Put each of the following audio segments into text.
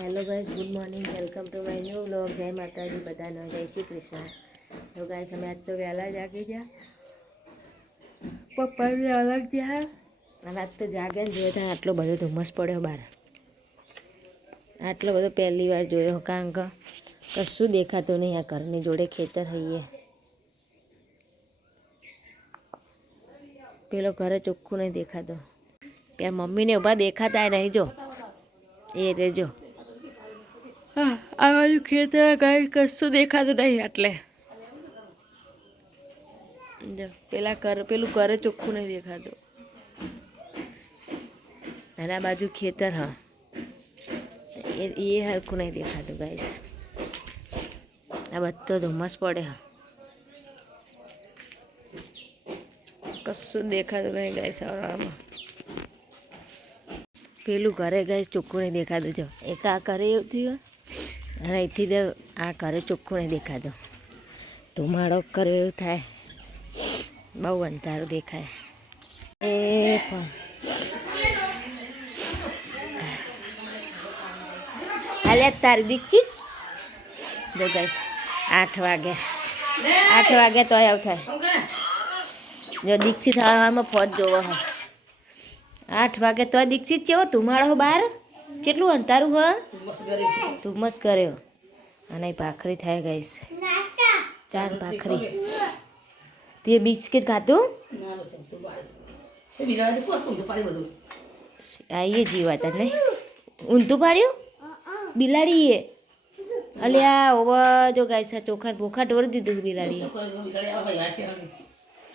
Hello guys, good morning, welcome to my new vlog. જય માતાજી બધાનો, જય શ્રી કૃષ્ણ. તો ગાઈસ અમે આજ તો વહેલા જાગી ગયા, પપ્પાને અલગ ગયા અને આજ તો જાગે ને જોયો ત્યાં આટલો બધો ધુમ્મસ પડ્યો બહાર. આટલો બધો પહેલી વાર જોયો, કારણ કે કશું દેખાતું નહીં. આ ઘરની જોડે ખેતર હઈએ, પેલો ઘરે ચોખ્ખું નહીં દેખાતો. ત્યાં મમ્મીને ઊભા દેખાતા નહીં, જો એ રેજો. હા, આ બાજુ ખેતર ગાય કશું દેખાતું નહીં. એટલે જો પેલું ઘરે ચોખ્ખું નહીં દેખાતું અને આ બાજુ ખેતર. હા, એ હરખું નહીં દેખાતું ગાય. આ બધો ધુમ્મસ પડે. હા, કશું દેખાતું નહીં ગાય. સવારમાં પેલું ઘરે ગાય ચોખ્ખું નહીં દેખાતું. જો એક આ ઘરે એવું થયું અને અહીંથી આ ઘરે ચોખ્ખું નહીં દેખાતું. ધુમાડો કરે એવું થાય, બહુ અંધારું દેખાય. એ પણ હાલે તારી દીકરી જો ગાઈસ 8 વાગે તો આવું થાય. જો દીક્ષિત હવામાં ફોજ જોવો હા, 8 વાગે તો દીક્ષિત કેવો ધુમાડો બહાર, કેટલું અંધારું હા, ધુમ્મસ કર્યો. અને ભાખરી થાય ગાઈસ, 4 ભાખરી. તું એ બિસ્કિટ ખાતું આઈએ જીવાતા નહીં. ઊંધું પાડ્યું બિલાડીએ. અલ્યા ઓવા જો ગાઈસ, ચોખા ભોખા ઢોરી દીધું બિલાડીએ.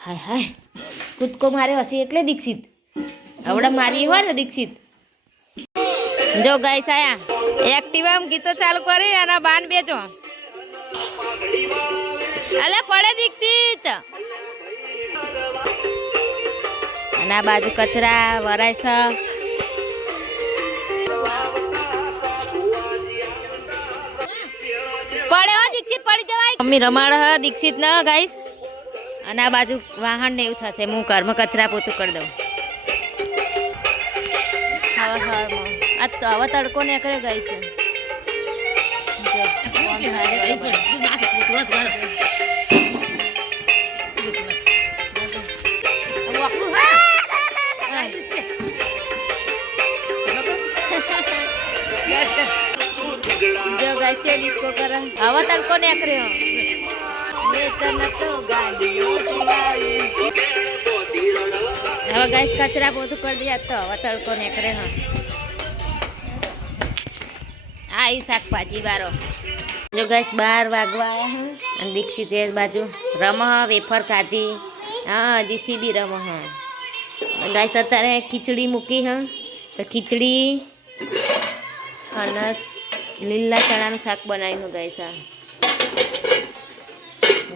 હાય હાય, કૂદકો માર્યો હશે એટલે દીક્ષિત. આવડા મારી હોય ને દીક્ષિત. જો ગાઈસ આયા એક્ટિવામાં ગીતો ચાલુ કરી અને બાન બેચો. અલે પડે દીક્ષિત. અને આ બાજુ કચરા વરાય છે. પડે હો દીક્ષિત, પડી જવાય. મમ્મી રમાડ હ દીક્ષિત ન ગાઈસ. અને આ બાજુ વાહન ને એવું થશે. હું ઘરમાં કચરા પોતું કરી દઉં. આ તો હવે તડકો ને કરે ગાઈસ. જો ગાઈસ કે ડિસ્કો કરે. હવે તડકો ને કર્યો. હવે ગાઈસ કચરા પોતું કરી દે. તો હવે તડકો ને કરે. હા, આ શાકભાજી વાળો. જો ગાઈસ 12 વાગવા આવ્યા હું અને દીક્ષિત એ બાજુ રમ વેફર ખાધી. હા, જીસીબી રમ. હા ગાઈસ અત્યારે ખીચડી મૂકી. હા, તો ખીચડી અને લીલા ચણાનું શાક બનાવ્યું ગાઈસ. આ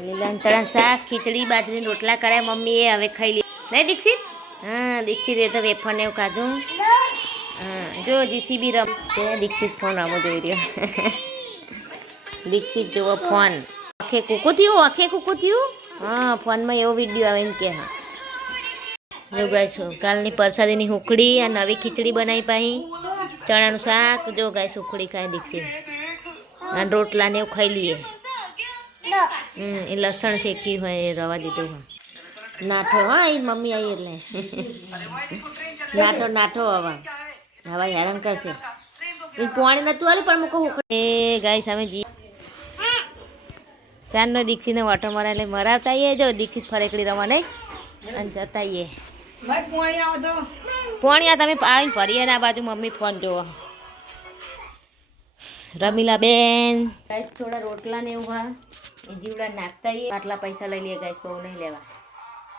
લીલા ચણા શાક, ખીચડી, બાજરીના રોટલા કર્યા મમ્મીએ. હવે ખાઈ લી નહીં દીક્ષિત? હા, દીક્ષિત એ તો વેફર ને એવું ખાધું. હા, જો જીસીબી રમ. દીક્ષિત ફોન આવો જોઈ રહ્યો. દીક્ષિત જોવો ફોન. આખે કૂકું થયું. હા, ફોનમાં એવો વિડીયો આવે એમ કે. હા જો ગાઈસ, કાલની પ્રસાદીની હુકડી આ નવી ખીચડી બનાવી પાહી, ચણાનું શાક. જો ગાઈસ હુકડી ખાય દીક્ષિત અને રોટલા ને એવું ખાઈ લઈએ. એ લસણ શેકી હોય એ રવા દીધું. હા, નાઠો. હા, એ મમ્મી આવી એટલે નાઠો હવે હેરાન કરશે. એ પાણી નતું આલ્યું પણ મૂકો હુકડી. એ ગાઈસ અમે જી ચાંદનો દીક્ષિતને વાટો મરા એટલે મરાવતા આવીએ. જો દીક્ષિત ફરેકડી રવા નહીં અને જતા આવીએ. પોણી તમે આવીને ફરીએ ને આ બાજુ મમ્મી ફોન જોવો. રમીલા બેન ગાઈસ થોડા રોટલા ને એવું એ જીવડા નાખતા આવીએ. આટલા પૈસા લઈ લઈએ ગાઈસ, બહુ નહીં લેવા.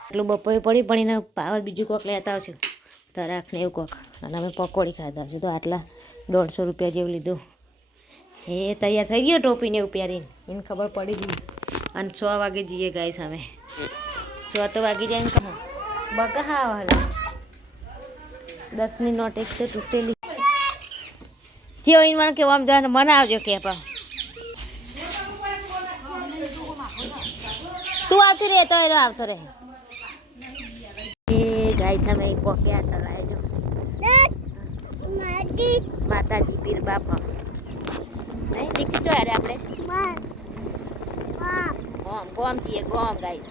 એટલું બપોરે પડી પણ એના પાવર બીજું કોક લેતા આવશું, તરાક ને એવું કોક. અને અમે પકોડી ખાતા આવશું. તો આટલા 150 રૂપિયા જેવું લીધું. એ તૈયાર થઈ ગયો ટોપીને એવું પહેરીને. એને ખબર પડી ગઈ. અને 6 વાગે જઈએ ગાઈસ અમે. 6 તો વાગી જાય ને. બકા હા હાલે 10ની નોટ એક તો તૂટેલી. જેવો એને મને કેવું આમ જવાનું મને આવજો કે તું આવતી રહે તો એનો આવતો રહે. એ ગાઈસ અમે પોક્યા તળાય. જો માતાજી પીર બાપા નહીં દીક્ષિત જો યાર આપણે ગોમ છીએ ગોમ ગાઈસ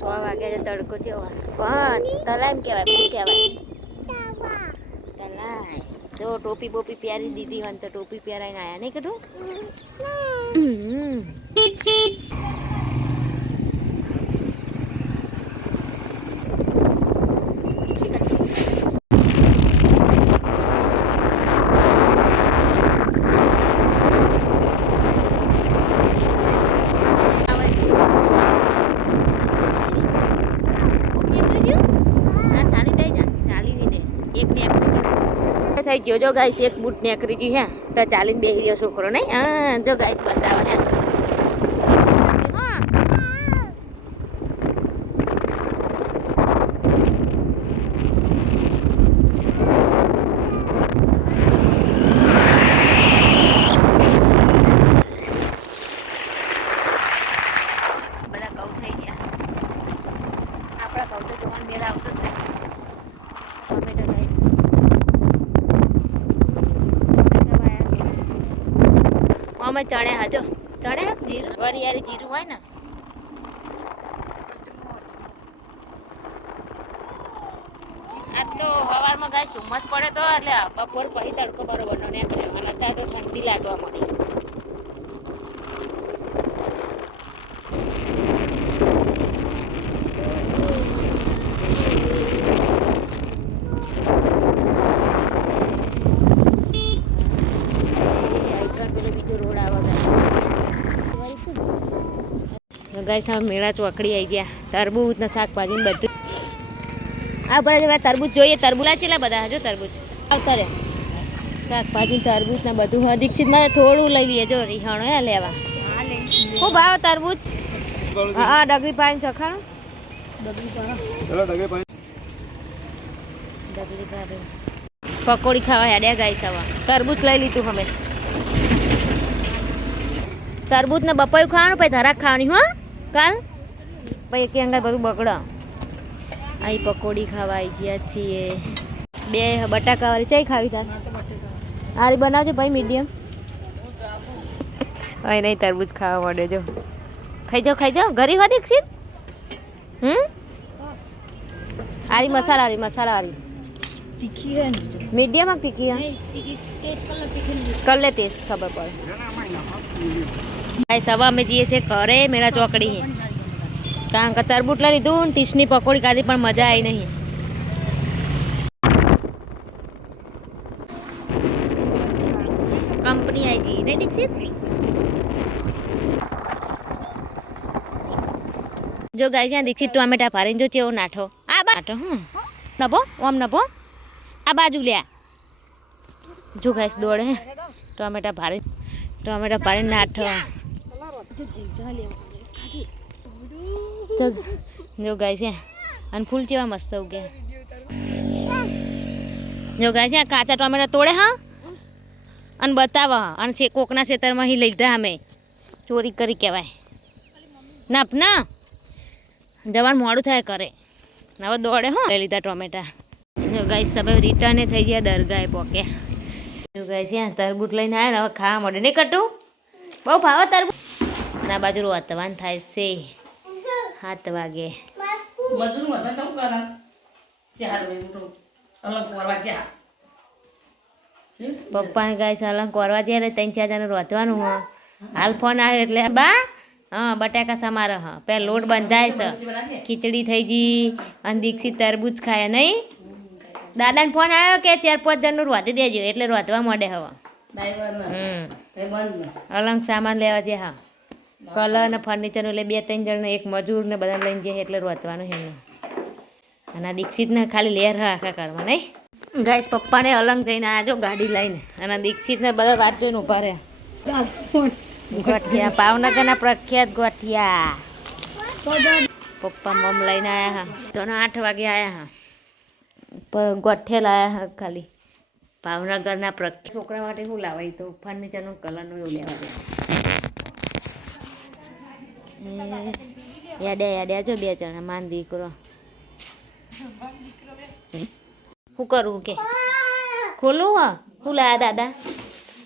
6 વાગે તડકો જેવો પણ તલાય એમ કહેવાય શું કહેવાય તલાય જો ટોપી બોપી પહેરી દીધી હોય તો ટોપી પહેરાઈને આયા નહીં કીધું થઈ ગયો જો ગાઈસ એક બૂટ નેકરી ગઈ હે તો ચાલીને બેહી ગયો છોકરો નહીં હા જો ગાઈસ બતાવો ને બધા કઉ થઈ ગયા આપણા કઉ તો જોવાનું મેળ આવતો જ નહીં ટમેટા ગાઈસ અમે ચણે હજો ચણે જીરું વરિયાળી જીરું હોય ને આ તો સવારમાં ગાય ધુમ્મસ પડે તો એટલે બપોર પછી તડકો બરોબર ને અત્યારે તો ઠંડી લાગવા મળી ગાઈસ હવે મેળા ચોકડી આવી ગયા તરબૂચ ને શાકભાજી બધું આ બધા તરબૂચ જોઈએ તરબૂચ ચેલા બધા જો તરબૂચ આવતા રે શાકભાજી તરબૂચ ને બધું દીક્ષિત મારે થોડું લઈ લઈએ જો રીહાણો હે લેવા ખૂબ ભાવ તરબૂચ હા ડગરી પાણી ચખાણું ડગરી પાણી પકોડી ખાવા હેડ્યા ગાઈસ હવે તરબૂચ લઈ લીધું અમે તરબૂચ ને બપોયું ખાવાનું પછી ધરાક ખાવાની હો કાલ પછી કે અંગા બધું બગડો અહીં પકોડી ખાવા આવી ગયા છીએ 2 બટાકાવાળી ચાઈ ખાવી તાર આરી બનાવજો ભાઈ મીડિયમ અહીં નહીં તરબૂચ ખાવા મળે જો ખાઈ જાઓ ઘરી હો દીક્ષિત આરી મસાલાવાળી તીખી હે મીડિયમ તીખી હે કલે ટેસ્ટ ખબર પડે સવા અમે જઈએ છીએ ઘરે મેળા ચોકડી કારણ કે તરબૂચ લઈ લીધું ને 30ની પકોડી ખાધી પણ મજા આવી નહીં કંપની આવી ગઈ નહીં દીક્ષિત જો ગાય છે દીક્ષિત ટોમેટા ફારીને જો ચેવો નાઠો આ નાઠો નભો ઓમ નભો આ બાજુ લ્યા જો ગાઈસ દોડે હે ટોમેટા ફારીને નાઠો જો ગાય છે અને ફૂલ કેવા મસ્ત ઉગ્યા જો ગાય છે કાચા ટોમેટા તોડે હા અને બતાવે અને કોકના ખેતરમાં અહીં લઈ લીધા અમે ચોરી કરી કહેવાય નાપ ના જવાનું મોડું થાય કરે હવે દોડે હો લઈ લીધા ટોમેટા જો ગાય સબ રિટર્ન થઈ ગયા દરગાહે પોક્યા જો ગાય છે તરબૂચ લઈને આવ્યા હવે ખાવા મળે નહીં કટું બહુ ભાવે તરબૂચ અને આ બાજુ રોતવાન થાય છે 7 વાગે પપ્પાને ગાય સાલંગ કરવા જાય 3-4 જણા રોતવાનું હો હાલ ફોન આવ્યો એટલે બા હા બટાકા સમારે હા પેલા લોટ બંધાય છે ખીચડી થઈ ગઈ અને દીક્ષિત તરબૂચ ખાય નહીં દાદાને ફોન આવ્યો કે 4-5 જણનું રોતી દેજો એટલે રોતવા મળે હવે અલંગ સામાન લેવા છે હા કલર ને ફર્નિચર એટલે 2-3 જણ એક મજૂર ને બધા લઈને જાય એટલે રોતવાનું એમનું અને દીક્ષિતને ખાલી લેર આખા કરવા નહીં ગાઈસ પપ્પાને અલંગ જઈને આવ્યા જો ગાડી લઈને અને દીક્ષિતને બધા વાત જોઈને ઉભા રહ્યા ગોઠિયા ભાવનગરના પ્રખ્યાત ગોઠિયા પપ્પા મમ લઈને આવ્યા હા તો 8 વાગે આવ્યા હા ગોઠિયા લાયા હા ખાલી ભાવનગરના પ્રખ્યાત છોકરા માટે શું લાવાય તો ફર્નિચરનું કલરનું એવું લેવા યાડ્યા જો 2 જણા માન દીકરો શું કરવું કે ખોલું હા શું લાયા દાદા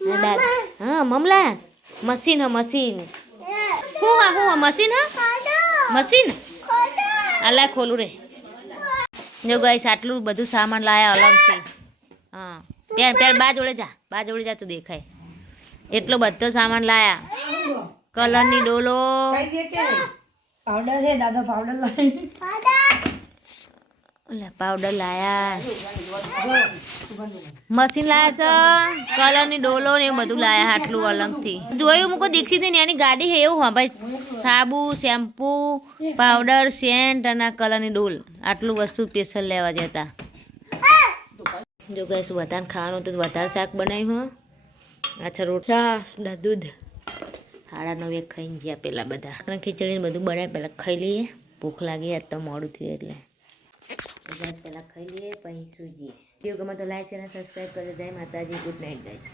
હા મમલા મશીન હ મશીન હું હા મશીન મશીન અલા ખોલું રે જો ગાઈસ આટલું બધું સામાન લાયા અલગથી હા પેર બા જોડે જા તું દેખાય એટલો બધો સામાન લાયા કલરની ડોલો પાવડર હે દાદા પાવડર પાવડર લાયા મશીન લાયા છે કલરની ડોલો ને એવું બધું લાયા આટલું અલગથી જોયું મૂકો દીક્ષિત ને એની ગાડી હે એવું હા ભાઈ સાબુ શેમ્પુ પાવડર સેન્ટ અને કલરની ડોલ આટલું વસ્તુ સ્પેશિયલ લેવા જતા જો કઈ વધારે ખાવાનું હતું વધારે શાક બનાવ્યું અચ્છા રોટલા દૂધ 9:30 ખાઈને ગયા પેલા બધા અને ખીચડી બધું બનાવે પેલા ખાઈ લઈએ ભૂખ લાગી આજ તો મોડું થયું એટલે પહેલાં ખાઈ લઈએ પછી સૂઈ જઈએ વિડીયો ગમે તો લાઈક અને સબસ્ક્રાઈબ કરજો જય માતાજી ગુડ નાઇટ ગાઈસ